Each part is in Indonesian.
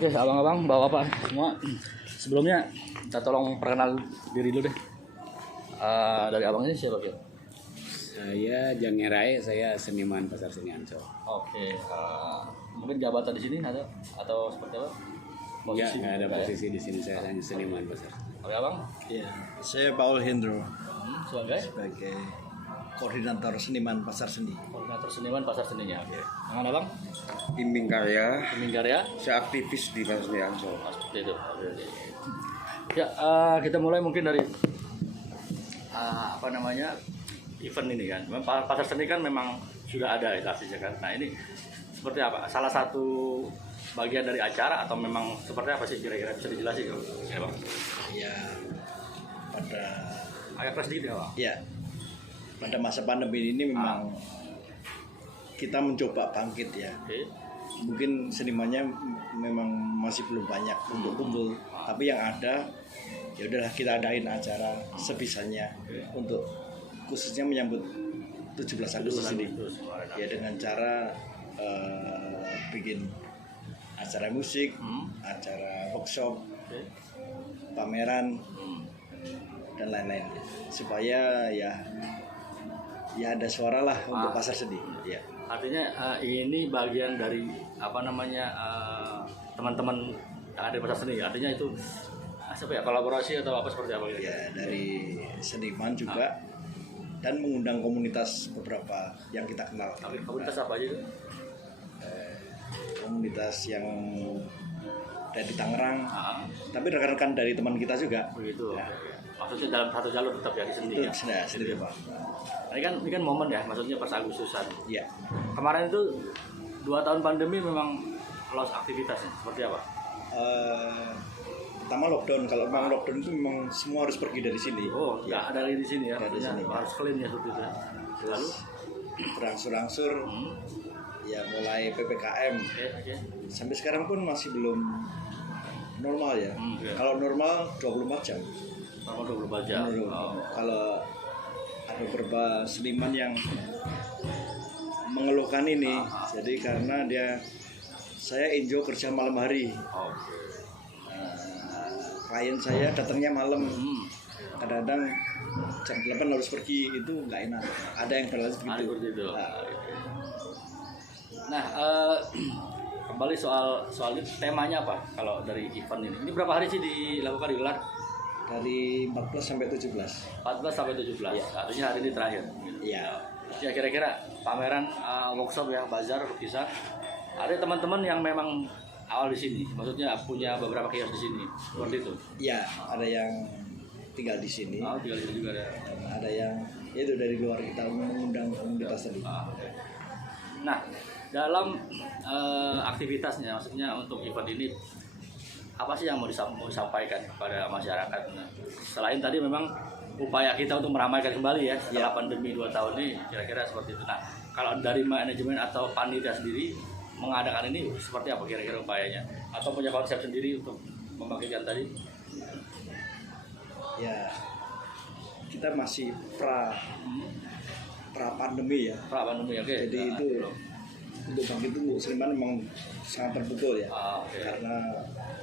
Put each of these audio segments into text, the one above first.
Oke, abang-abang, bapak-bapak semua. Sebelumnya kita tolong perkenal diri dulu deh. Dari abang ini siapa Kil? Saya Jangerai, saya seniman Pasar Seni Ancol. Oke, mungkin jabatan di sini atau seperti apa? Nggak ada posisi di sini, saya hanya seniman pasar. Oke abang, Ya, saya Paul Hendro sebagai sebagai koordinator seniman pasar seni. koordinator seniman pasar seninya. Oke. Dengan abang, Bimbing karya, Pemimpin Karya. saya aktivis di Pasar Seni Ancol. Seperti itu. Ya, kita mulai mungkin dari event ini kan. Memang pasar seni kan memang sudah ada ya artinya kan. Nah ini seperti apa? Salah satu bagian dari acara atau memang seperti apa sih kira-kira bisa dijelasin kalau ya bang? Ya, pada Agak keras sedikit ya bang. ya pada masa pandemi ini memang kita mencoba bangkit ya. Oke. Mungkin senimannya memang masih belum banyak untuk kumpul, tapi yang ada ya udahlah kita adain acara sebisanya untuk khususnya menyambut 17 Agustus ini. Ya dengan cara bikin acara musik, acara workshop, Oke. pameran dan lain-lain supaya ya ada suara lah untuk pasar seni. Ya. Artinya ini bagian dari teman-teman yang ada di pasar seni. Artinya itu kolaborasi atau apa seperti apa gitu? Ya dari seniman juga dan mengundang komunitas beberapa yang kita kenal. Komunitas apa aja itu? Komunitas yang dari Tangerang, Ah, tapi rekan-rekan dari teman kita juga. begitu. Ya. Maksudnya dalam satu jalur tetap ya di seni Itu ya. sudah sendiri Pak. Ini kan momen ya, maksudnya pas Agustusan. Ya. Kemarin itu 2 tahun pandemi memang lost aktivitasnya seperti apa? Pertama lockdown. Kalau memang lockdown itu memang semua harus pergi dari sini. Oh, ya ada di sini ya. Ada di Artinya sini. harus clean ya seperti itu. Ya. Lalu, Berangsur-angsur ya mulai PPKM oke. sampai sekarang pun masih belum normal ya. Iya. Kalau normal 24 jam. Selama 24 jam. Menurut. Oh. Kalau ada beberapa seniman yang mengeluhkan ini, jadi karena saya enjoy kerja malam hari. Oke. Klien saya datangnya malam, kadang-kadang jam 8 harus pergi, itu nggak enak. Ada yang berlanjut Ada gitu. seperti itu. Nah, Nah, kembali soal ini temanya apa kalau dari event ini? Ini berapa hari sih digelar? dari 14 sampai 17. 14 sampai 17. Iya. Artinya hari ini terakhir. Iya. Ya kira-kira pameran workshop ya, bazar, lukisan. Ada teman-teman yang memang awal di sini, maksudnya punya beberapa kios di sini, seperti itu. Iya, ada yang tinggal di sini. Oh, tinggal di sini juga ada. Dan ada yang itu dari luar kita mengundang komunitas tadi. Oke. Nah, dalam aktivitasnya, maksudnya untuk event ini apa sih yang mau disampaikan kepada masyarakat? Nah, selain tadi memang upaya kita untuk meramaikan kembali ya setelah pandemi 2 tahun ini, kira-kira seperti itu. Nah, kalau dari manajemen atau panitia sendiri mengadakan ini seperti apa kira-kira upayanya? Atau punya konsep sendiri untuk membangkitkan tadi? Ya, kita masih pra pandemi ya. Pra pandemi, oke. Jadi Nah, itu belum. untuk bangkit itu seniman memang sangat terpukul ya. Oke. Karena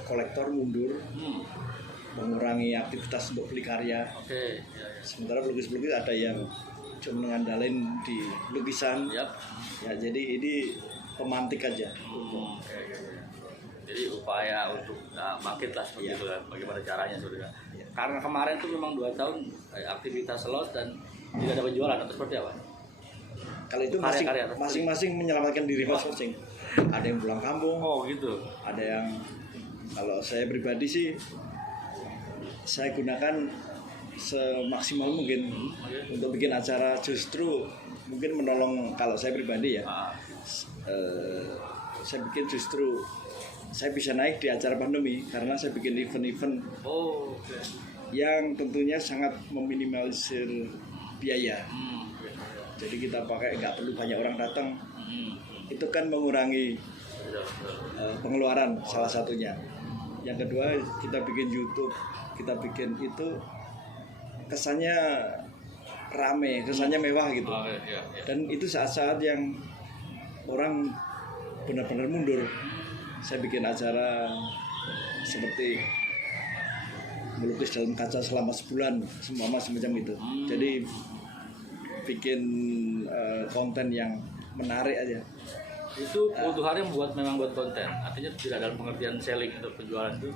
kolektor mundur, mengurangi aktivitas untuk beli karya. Oke. Sementara pelukis-pelukis ada yang cuma mengandalkan di lukisan. Yap. Ya, jadi ini pemantik aja. Oke. Jadi upaya untuk bangkit lah seperti Iya. itu kan. Bagaimana caranya sebenarnya? Iya. Karena kemarin tuh memang 2 tahun aktivitas loss dan tidak ada penjualan atau seperti apa? Kalau itu Karya-karya masing-masing menyelamatkan diri masing-masing. Ada yang pulang kampung, Oh gitu. ada yang kalau saya pribadi sih saya gunakan semaksimal mungkin untuk bikin acara, justru mungkin menolong. Kalau saya pribadi ya saya bikin justru saya bisa naik di acara pandemi karena saya bikin event-event Oh. Oke. yang tentunya sangat meminimalisir biaya. Jadi kita pakai nggak perlu banyak orang datang, itu kan mengurangi pengeluaran salah satunya. Yang kedua kita bikin YouTube, kita bikin itu kesannya rame, kesannya mewah gitu. Iya. Dan itu saat-saat yang orang benar-benar mundur. saya bikin acara seperti melukis dalam kaca selama sebulan, semacam itu. Jadi bikin konten yang menarik aja. Itu kebutuhannya memang buat konten, artinya tidak dalam pengertian selling atau penjualan itu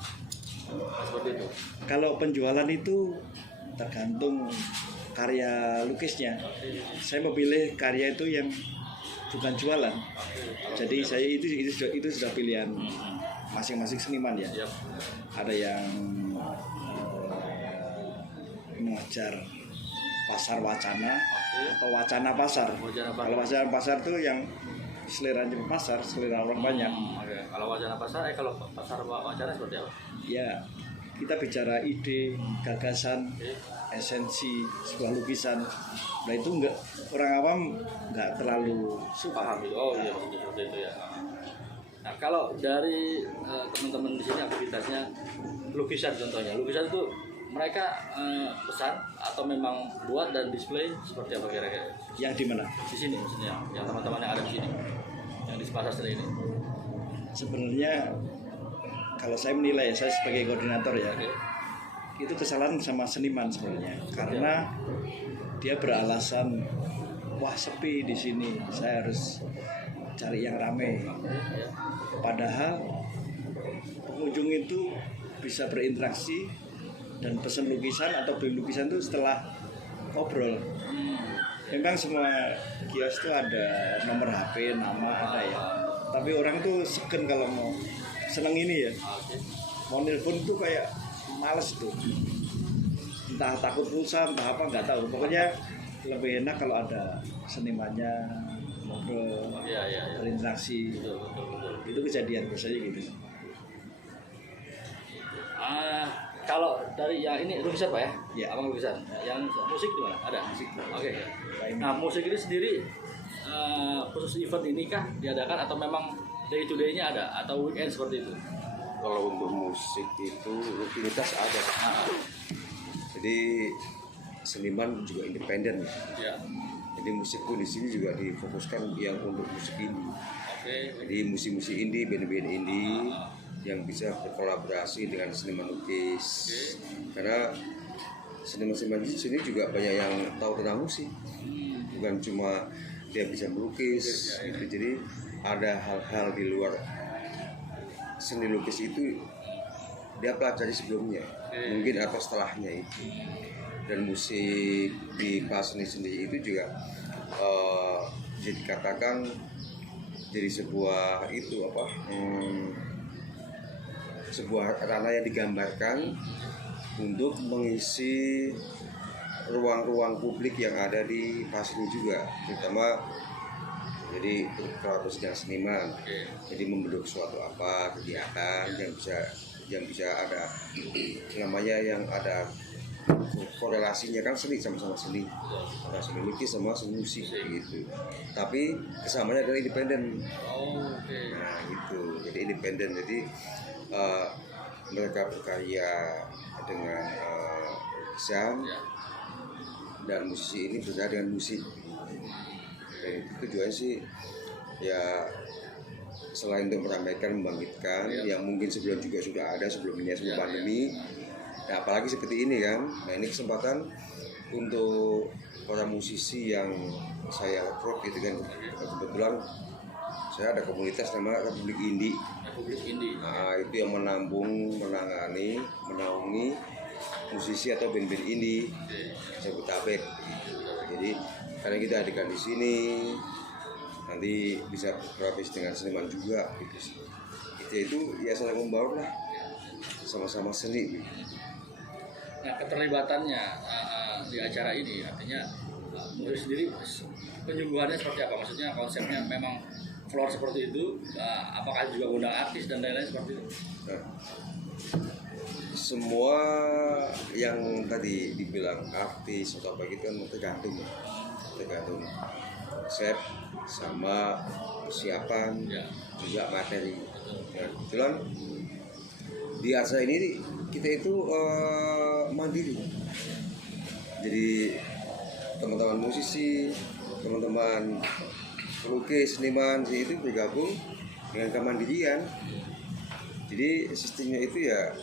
seperti itu. Kalau penjualan itu tergantung karya lukisnya. Saya memilih karya itu yang bukan jualan. Jadi saya itu sudah pilihan masing-masing seniman ya. Siap. Ada yang mengejar pasar wacana atau wacana pasar. Wacana pasar. Kalau wacana pasar tuh yang seleranya pasar, selera orang banyak. Oke. Kalau wacana pasar, kalau pasar wacana seperti apa? Ya, kita bicara ide, gagasan, Oke. esensi sebuah lukisan. Nah itu enggak, orang awam nggak terlalu Paham gitu. Oh iya, maksudnya seperti itu ya. Nah, kalau dari teman-teman di sini aktivitasnya lukisan contohnya. Lukisan itu mereka pesan atau memang buat dan display seperti apa kira-kira? Yang di mana? Di sini maksudnya, yang teman-teman yang ada di sini. Yang di pasar seni ini. Sebenarnya kalau saya menilai, saya sebagai koordinator ya, Oke. itu kesalahan sama seniman sebenarnya, karena dia beralasan wah sepi di sini, saya harus cari yang rame. Ya. Padahal pengunjung itu bisa berinteraksi dan pesan lukisan atau beli lukisan itu setelah ngobrol. Memang semua kios itu ada nomor HP, nama ada ya. Tapi orang tuh segen kalau mau seneng ini ya. Oke. Mau nelpon tuh kayak males tuh. Entah takut pulsa, entah apa nggak tahu. Pokoknya lebih enak kalau ada senimannya ngobrol, Iya, iya, iya. berinteraksi. Betul, betul, betul. Itu kejadian biasanya gitu. Kalau dari yang ini lukisan Pak ya? Ya. Abang lukisan. Yang musik gimana? Ada? Musik. Oke. Lain. Nah, musik ini sendiri khusus event ini kah diadakan atau memang day to day-nya ada atau weekend seperti itu? Kalau untuk musik itu rutinitas ada. Nah, Jadi seniman juga independen. ya. Jadi musik pun di sini juga difokuskan yang untuk musik indie. Oke. Jadi musik-musik indie, band-band indie yang bisa berkolaborasi dengan seniman lukis. Karena seniman-seniman di sini juga banyak yang tahu tentang musik. Bukan cuma dia bisa melukis, gitu. Jadi ada hal-hal di luar seni lukis itu dia pelajari sebelumnya, mungkin atau setelahnya itu. Dan musik di kelas seni sendiri itu juga bisa dikatakan jadi sebuah itu apa? Sebuah ranah yang digambarkan untuk mengisi ruang-ruang publik yang ada di kelas seni juga, terutama jadi kolaborasi dengan seniman. Jadi membentuk suatu apa kegiatan yang bisa ada namanya yang ada korelasinya kan seni sama-sama seni, ada seni lukis sama seni musik gitu. Tapi kesamanya adalah independen. Oke. Nah itu jadi independen. Jadi mereka berkarya dengan lukisan dan musisi ini berkarya dengan musik. Dan itu tujuannya sih ya selain untuk meramaikan, membangkitkan yang mungkin sebelum juga sudah ada sebelumnya sebelum pandemi. Nah, apalagi seperti ini kan. Nah ini kesempatan untuk para musisi yang saya rekrut gitu kan. Kebetulan saya ada komunitas namanya Republik Indie. Republik Indie. Nah itu yang menangani, menaungi musisi atau band-band indie Jabodetabek. Jadi karena kita hadirkan di sini, nanti bisa berkolaborasi dengan seniman juga gitu. Itu ya saling membaur lah, sama-sama seni. Nah, keterlibatannya di acara ini artinya menurut sendiri penyungguhannya seperti apa? Maksudnya konsepnya memang floor seperti itu, apakah juga undang artis dan lain-lain seperti itu? Nah, semua yang tadi dibilang artis atau apa gitu kan tergantung konsep sama persiapan juga materi. Nah, kebetulan di acara ini kita itu mandiri. Jadi teman-teman musisi, teman-teman pelukis, seniman itu bergabung dengan kemandirian. Jadi sistemnya itu ya,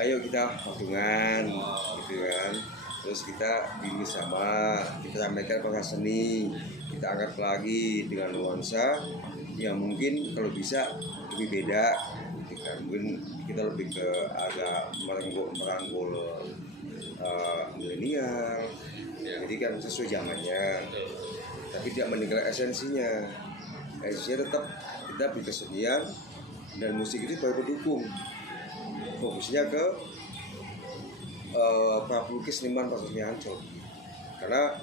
ayo kita patungan, gitu kan. Terus kita bimbing sama, kita sampaikan pasar seni, kita angkat lagi dengan nuansa yang mungkin kalau bisa lebih beda, gitu kan. Mungkin kita lebih ke agak merangkul milenial, jadi kan sesuai zamannya, tapi tidak meninggalkan esensinya. Esensinya tetap kita berkesenian dan musik itu baru pendukung. Fokusnya ke para pelukis seniman pasar seni Ancol, karena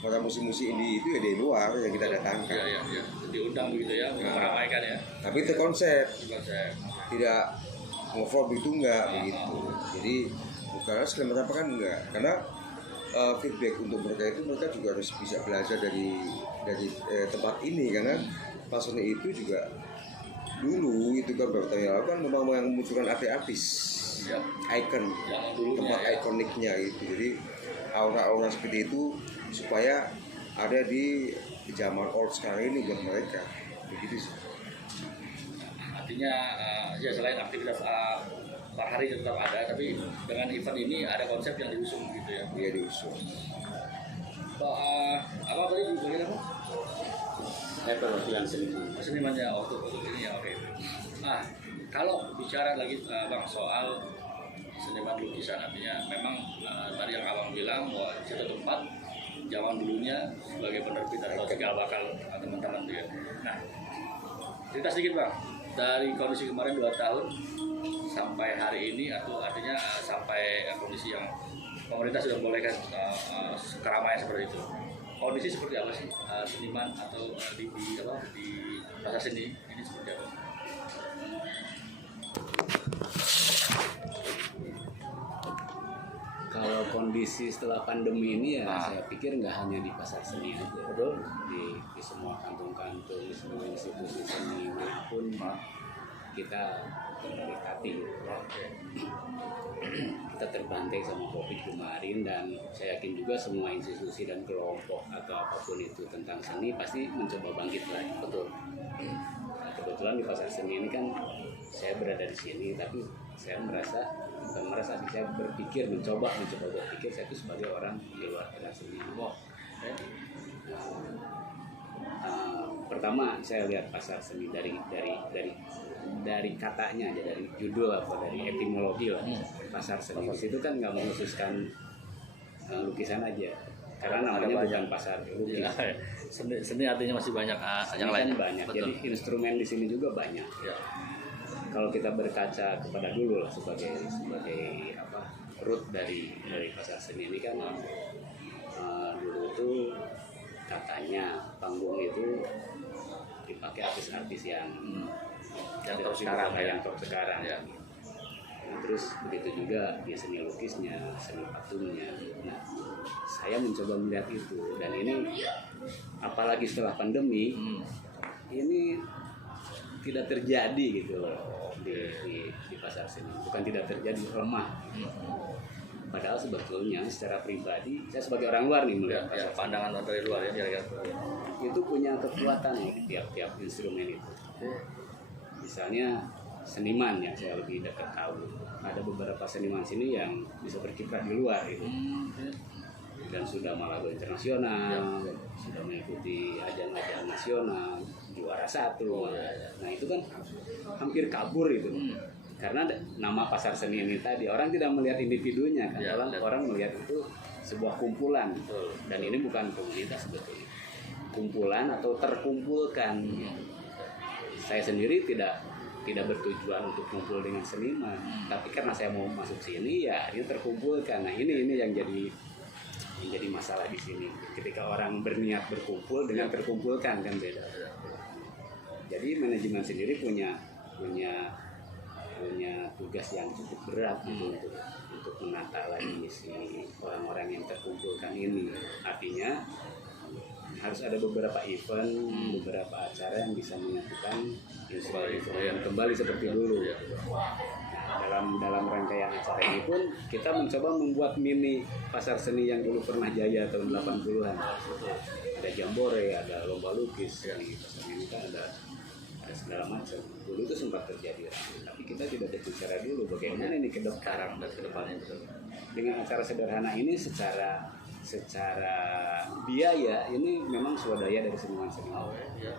para musisi indie itu ya dari luar yang kita datangkan. Iya. Diundang begitu ya, meramaikan ya. Tapi terkonsep, Konsep. tidak ngobrol itu enggak begitu. Jadi bukan segala apa kan enggak, karena feedback untuk mereka juga harus bisa belajar dari tempat ini, karena pasar seni itu juga dulu itu kan beberapa tahun yang lalu kan memang yang memunculkan artis Ya. icon, tempat ikoniknya gitu. Jadi aura-aura seperti itu supaya ada di zaman old sekarang ini buat mereka begitu sih. Artinya ya selain aktivitas per hari tetap ada, tapi dengan event ini ada konsep yang diusung gitu ya. Dia diusung. Apa tadi di bagian apa? Perwakilan seniman. Senimannya untuk ini ya, oke. Nah, kalau bicara lagi Bang soal seniman lukisan, artinya memang tadi yang Abang bilang bahwa di satu tempat zaman dulunya sebagai penerbit atau cikal bakal teman-teman dia. Nah, cerita sedikit Bang, dari kondisi kemarin 2 tahun sampai hari ini, atau artinya sampai kondisi yang pemerintah sudah membolehkan keramaian seperti itu. Kondisi seperti apa sih seniman atau di pasar seni ini seperti apa? Kalau kondisi setelah pandemi ini ya saya pikir nggak hanya di pasar seni aja, Betul. di semua kantung-kantung, di semua institusi seni manapun kita terberkati. Kita terbantai sama COVID kemarin, dan saya yakin juga semua institusi dan kelompok atau apapun itu tentang seni pasti mencoba bangkit lagi. Betul. Nah, kebetulan di pasar seni ini kan saya berada di sini, tapi saya saya berpikir mencoba berpikir saya itu sebagai orang di luar pasar seni. Pertama saya lihat pasar seni dari katanya aja, dari judul atau dari etimologi lah. Pasar seni di situ kan nggak mengkhususkan lukisan aja, karena namanya bukan pasar lukis. Seni artinya masih banyak yang lain. Banyak. Betul. Jadi instrumen di sini juga banyak. Ya. Kalau kita berkaca kepada dulu lah sebagai root dari pasar seni ini kan dulu itu katanya panggung itu dipakai artis-artis yang top sekarang. Ya. Nah, terus begitu juga di seni lukisnya, seni patungnya. Nah, saya mencoba melihat itu, dan ini apalagi setelah pandemi ini tidak terjadi gitu loh di pasar seni. Bukan tidak terjadi, lemah. Padahal sebetulnya secara pribadi saya sebagai orang luar nih melihat pasar seni, Pandangan dari luar ya kira-kira. itu punya kekuatan ya tiap instrumen itu. Misalnya seniman yang saya lebih dekat tahu, ada beberapa seniman sini yang bisa berkiprah di luar itu, dan sudah malah go internasional, sudah mengikuti ajang-ajang nasional, juara 1. Nah itu kan hampir kabur itu, karena nama pasar seni ini tadi orang tidak melihat individunya kan, orang melihat itu sebuah kumpulan, dan ini bukan komunitas sebetulnya, kumpulan atau terkumpulkan. Saya sendiri tidak bertujuan untuk kumpul dengan seniman, tapi karena saya mau masuk sini ya ini terkumpulkan. Nah ini yang jadi masalah di sini. Ketika orang berniat berkumpul dengan terkumpulkan kan beda. Jadi manajemen sendiri punya tugas yang cukup berat gitu untuk menata lagi si orang-orang yang terkumpulkan ini. Artinya harus ada beberapa event, beberapa acara yang bisa menyatukan instrumen kembali seperti dulu. Nah, dalam rangkaian acara ini pun kita mencoba membuat mini pasar seni yang dulu pernah jaya tahun 80-an. Ada jambore, ada lomba lukis. Di pasar ini kan ada ada segala macam. Dulu itu sempat terjadi, tapi kita tidak berbicara dulu bagaimana ini ke depan dan kedepannya betul. Dengan acara sederhana ini secara biaya ini memang swadaya dari seniman-seniman. Ya.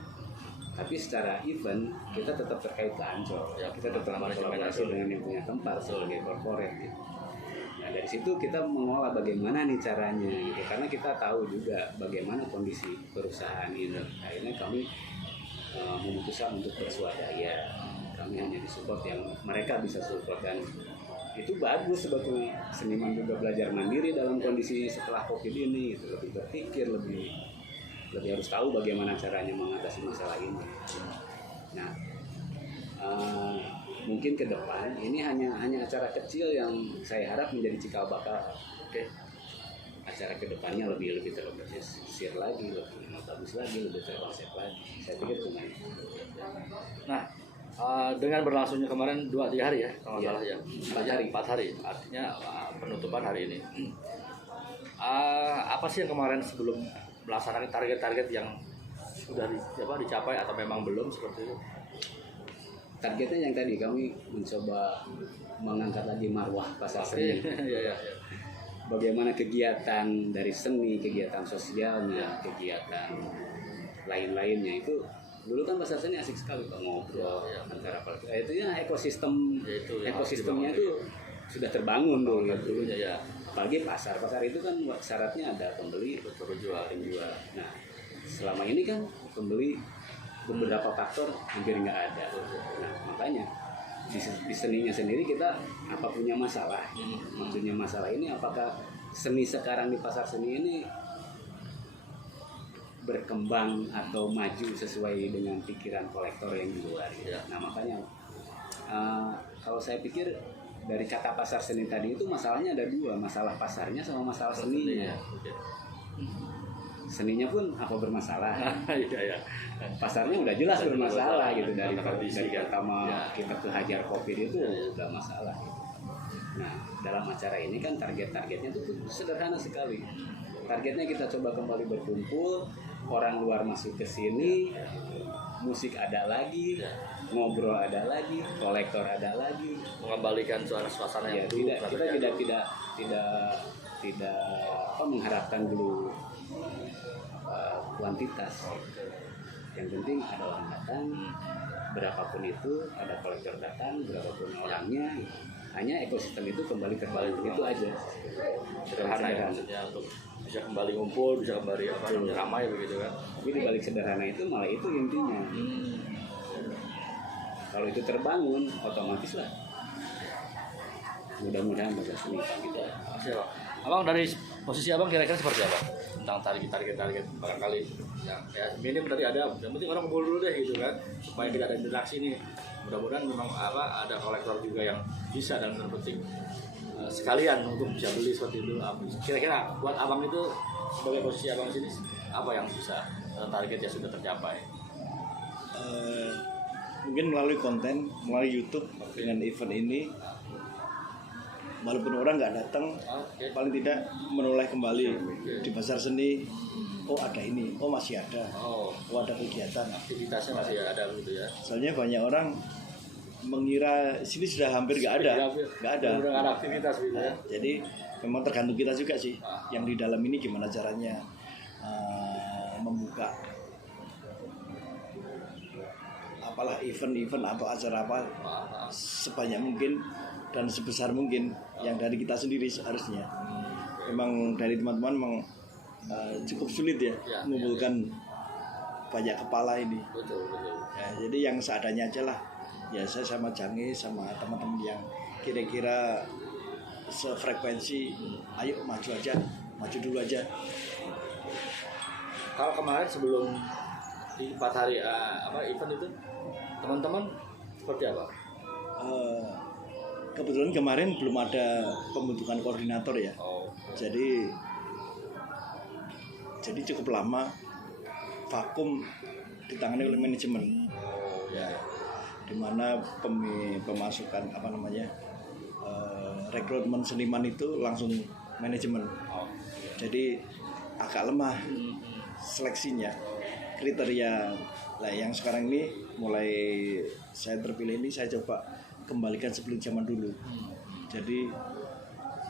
Tapi secara event kita tetap terkait ke Ancol. Ya, Kita tetap berkolaborasi dengan yang punya tempat sebagai korporat gitu. Nah, dari situ kita mengolah bagaimana nih caranya gitu. Karena kita tahu juga bagaimana kondisi perusahaan ini. Akhirnya kami memutuskan untuk berswadaya. Kami hanya disupport yang mereka bisa support, dan itu bagus sebetulnya. Seniman juga belajar mandiri dalam kondisi setelah COVID ini gitu. Lebih berpikir, lebih harus tahu bagaimana caranya mengatasi masalah ini. Nah, mungkin ke depan ini hanya acara kecil yang saya harap menjadi cikal bakal. Oke. Acara kedepannya lebih terorganisir lagi, lebih bagus lagi, lebih terkonsep lagi. Saya pikir cuma itu. Nah, dengan berlangsungnya kemarin 2-3 hari ya, kalau Iya. salah ya. 4 hari. Artinya penutupan hari ini. Apa sih yang kemarin sebelum melaksanakan target-target yang sudah dicapai atau memang belum seperti itu? Targetnya yang tadi kami mencoba mengangkat lagi marwah pasar seni. Iya. Bagaimana kegiatan dari seni, kegiatan sosialnya, kegiatan lain-lainnya itu. Dulu kan pasar seni asik sekali Pak, ngobrol antara itu ya ekosistemnya itu sudah terbangun dulu dulunya ya. Apalagi pasar itu kan syaratnya ada pembeli, penjual. Nah, selama ini kan pembeli beberapa faktor hampir nggak ada. Nah, makanya di seninya sendiri kita apa punya masalah. Maksudnya masalah ini apakah seni sekarang di pasar seni ini berkembang atau maju sesuai dengan pikiran kolektor yang di luar gitu. Nah, makanya kalau saya pikir dari kata pasar seni tadi itu masalahnya ada dua, masalah pasarnya sama masalah seninya. Seninya pun apa bermasalah. Iya. Pasarnya udah jelas bermasalah gitu dari pertama kita kehajar COVID itu udah masalah gitu. Nah, dalam acara ini kan targetnya itu sederhana sekali. Targetnya kita coba kembali berkumpul, orang luar masuk ke sini, musik ada lagi, ngobrol ada lagi, kolektor ada lagi, mengembalikan suasana yang dulu. Kita tidak mengharapkan dulu kuantitas. Yang penting ada orang datang, berapapun itu, ada kolektor datang, berapapun orangnya, hanya ekosistem itu kembali itu aja. Sederhana ya maksudnya, untuk bisa kembali ngumpul, bisa kembali ramai begitu kan. Tapi di balik sederhana itu malah itu intinya. Kalau itu terbangun, otomatis lah. Mudah-mudahan bisa seni gitu. Abang dari posisi abang kira-kira seperti apa tentang target barangkali ya minim tadi ada, yang penting orang kumpul dulu deh gitu kan, supaya tidak ada interaksi nih. Mudah-mudahan memang ada kolektor juga yang bisa dan penting sekalian untuk bisa beli seperti itu. Kira-kira buat abang itu sebagai posisi abang sini apa yang bisa target yang sudah tercapai? Mungkin melalui konten, melalui YouTube dengan event ini, walaupun orang nggak datang, paling tidak menoleh kembali di pasar seni. Oh ada ini, oh masih ada, oh ada kegiatan, aktivitasnya masih ada gitu ya. Soalnya banyak orang mengira sini sudah hampir nggak ada aktivitas gitu ya. Jadi memang tergantung kita juga sih, yang di dalam ini gimana caranya membuka apalah event atau acara apa sebanyak mungkin dan sebesar mungkin yang dari kita sendiri seharusnya. Memang dari teman-teman memang cukup sulit ya mengumpulkan banyak kepala ini. Betul. Ya, jadi yang seadanya aja lah. Ya saya sama Jange sama teman-teman yang kira-kira sefrekuensi, ayo maju dulu aja. Kalau kemarin sebelum di 4 hari event itu teman-teman seperti apa? Kebetulan kemarin belum ada pembentukan koordinator ya. Jadi cukup lama vakum ditangani oleh manajemen. Di mana pemasukan rekrutmen seniman itu langsung manajemen. Jadi agak lemah seleksinya, kriteria Nah yang sekarang ini mulai saya terpilih ini saya coba kembalikan seperti zaman dulu. Jadi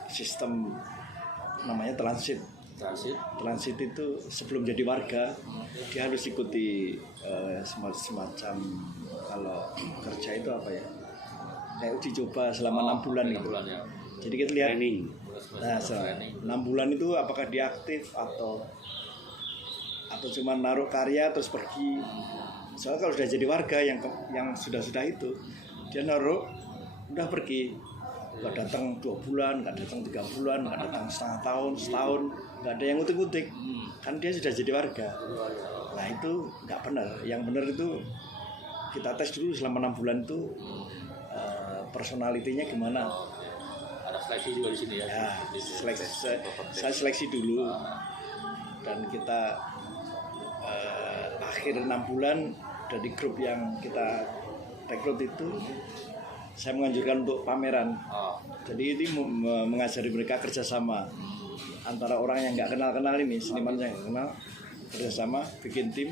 sistem namanya transit. Transit itu sebelum jadi warga dia harus ikuti semacam kalau kerja itu apa ya? Kayak uji coba selama 6 bulan gitu. Ya. Jadi kita lihat Training. nah, 6 bulan itu apakah dia aktif atau cuma naruh karya terus pergi. Soalnya kalau sudah jadi warga yang sudah itu dia naruh udah pergi, nggak datang 2 bulan, nggak datang 3 bulan, nggak datang setengah tahun, setahun, nggak ada yang ngutik-ngutik, kan dia sudah jadi warga. Nah itu nggak benar. Yang benar itu kita tes dulu selama 6 bulan itu personalitinya gimana. Ada seleksi juga di sini ya. Ya, saya seleksi dulu dan kita akhir 6 bulan dari grup yang kita rekrut itu saya menganjurkan untuk pameran. Jadi ini mengajari mereka kerjasama antara orang yang nggak kenal ini, seniman yang nggak kenal, kerjasama bikin tim.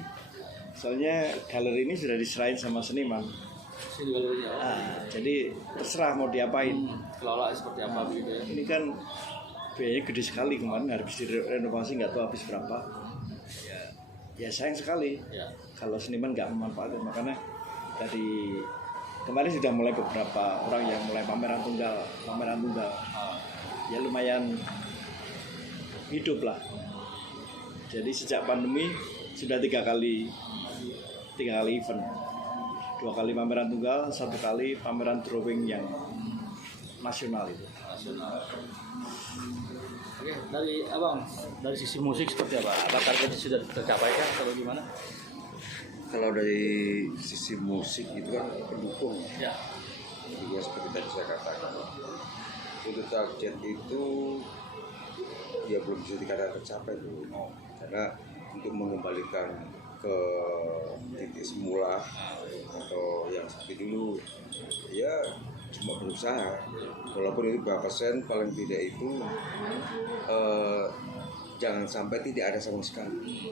Soalnya galeri ini sudah diserahin sama seniman. Sini galerinya. Jadi terserah mau diapain. Kelola seperti apa begitu ya. Ini kan biayanya gede sekali, kemarin habis direnovasi nggak tahu habis berapa. Ya sayang sekali Ya. kalau seniman nggak memanfaatkan. Makanya dari kemarin sudah mulai beberapa orang yang mulai pameran tunggal. Ya lumayan hidup lah. Jadi sejak pandemi sudah 3 kali event, 2 kali pameran tunggal, 1 kali pameran drawing yang nasional itu. Nasional. Oke, dari abang, dari sisi musik seperti apa? Apa targetnya sudah tercapai kan atau gimana? Kalau dari sisi musik itu kan pendukung, Ya. juga seperti tadi saya katakan. Untuk target itu ya belum bisa dikatakan tercapai dulu, karena untuk mengembalikan ke titik semula atau yang seperti dulu ya cuma berusaha, walaupun itu berapa persen paling tidak itu jangan sampai tidak ada sama sekali,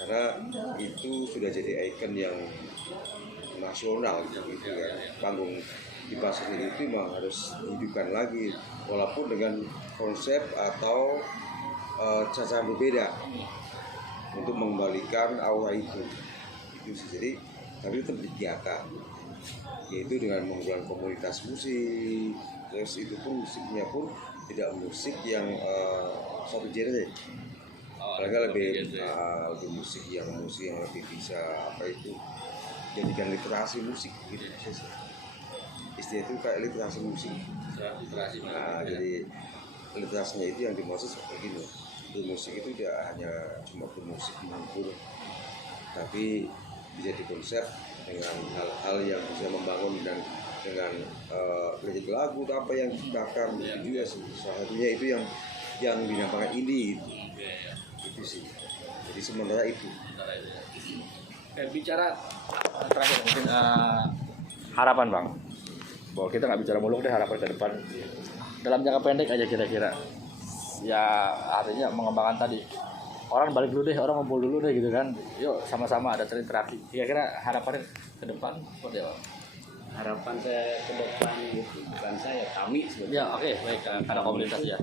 karena itu sudah jadi ikon yang nasional gitu ya. Panggung di pasar itu memang harus dihidupkan lagi walaupun dengan konsep atau cara berbeda untuk mengembalikan aura itu sih. Jadi tapi tetap dijaga, yaitu dengan menggunakan komunitas musik. Terus itu pun musiknya pun tidak musik yang satu genre, mereka lebih musik yang lebih bisa apa itu jadikan literasi musik gitu sih. Istilah itu kayak literasi musik. Jadi literasinya itu yang dimaksud seperti ini. Bermusik itu tidak hanya cuma bermusik menghibur, tapi bisa dikonsep dengan hal-hal yang bisa membangun dan dengan lirik lagu atau apa yang diciptakan itu juga salah satunya itu yang dinamakan indie itu sih. Jadi sementara itu. Bicara terakhir mungkin harapan bang, bahwa kita nggak bicara muluk deh, harapan ke depan dalam jangka pendek aja kira-kira. Ya artinya mengembangkan tadi, orang balik dulu deh, orang ngumpul dulu deh gitu kan, yuk sama-sama ada terinteraksi. Kira-kira harapannya ke depan seperti apa? Harapan saya ke depan itu bukan saya, kami sebetulnya. Ya oke, baik, karena komunitas ya.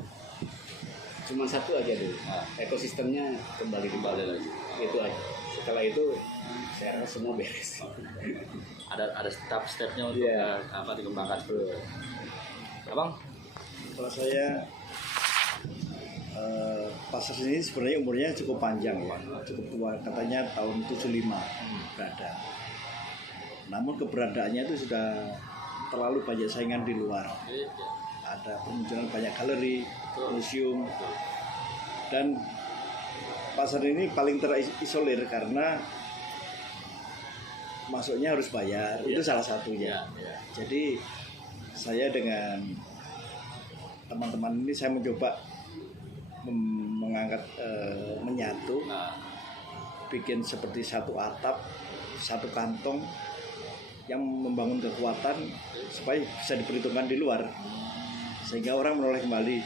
Cuma satu aja dulu, ekosistemnya kembali lagi. Itu aja. Setelah itu saya rasa semua beres. Ada step-stepnya untuk apa dikembangkan. Abang? Kalau saya pasar sini sebenarnya umurnya cukup panjang ya, cukup tua, katanya tahun 75 berada. Namun keberadaannya itu sudah terlalu banyak saingan di luar. Ada permunculan banyak galeri, museum, dan pasar ini paling terisolir karena masuknya harus bayar, itu salah satunya. Jadi saya dengan teman-teman ini saya mencoba mengangkat menyatu, bikin seperti satu atap, satu kantong yang membangun kekuatan supaya bisa diperhitungkan di luar, sehingga orang menoleh kembali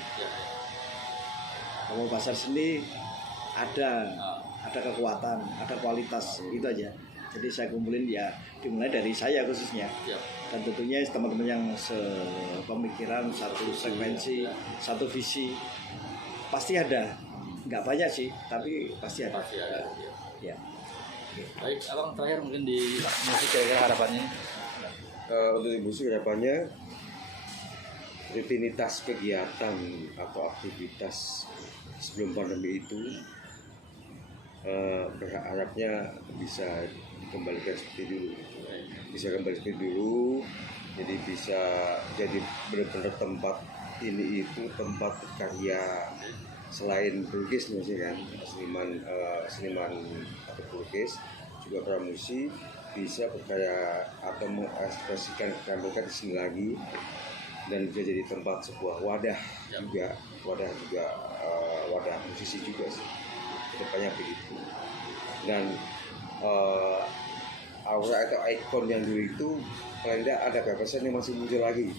bahwa pasar seni ada kekuatan, ada kualitas, itu aja. Jadi saya kumpulin ya dimulai dari saya khususnya. Siap. Dan tentunya teman-teman yang sepemikiran, satu frekuensi, satu visi pasti ada. Nggak banyak sih, tapi pasti ada. Pasti ada. Ya. Baik, abang terakhir mungkin di musik kira-kira harapannya. Untuk di musik harapannya rutinitas kegiatan atau aktivitas sebelum pandemi itu berharapnya bisa dikembalikan seperti dulu, jadi bisa jadi benar-benar tempat ini itu tempat karya selain pelukis misalnya kan seniman atau pelukis juga pramusi bisa berkarya atau mengekspresikan karya mereka di sini lagi dan bisa jadi tempat sebuah wadah juga wadah musisi juga sih kedepannya begitu. Dan aura atau ikon yang dulu itu paling tidak ada persen yang masih muncul lagi,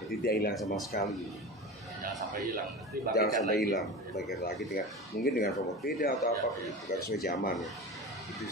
jadi dia hilang sama sekali. Jangan sampai hilang. Jangan sampai hilang, bangkit lagi dengan mungkin dengan format beda atau apa begitu kan sesuai zaman ya. Itu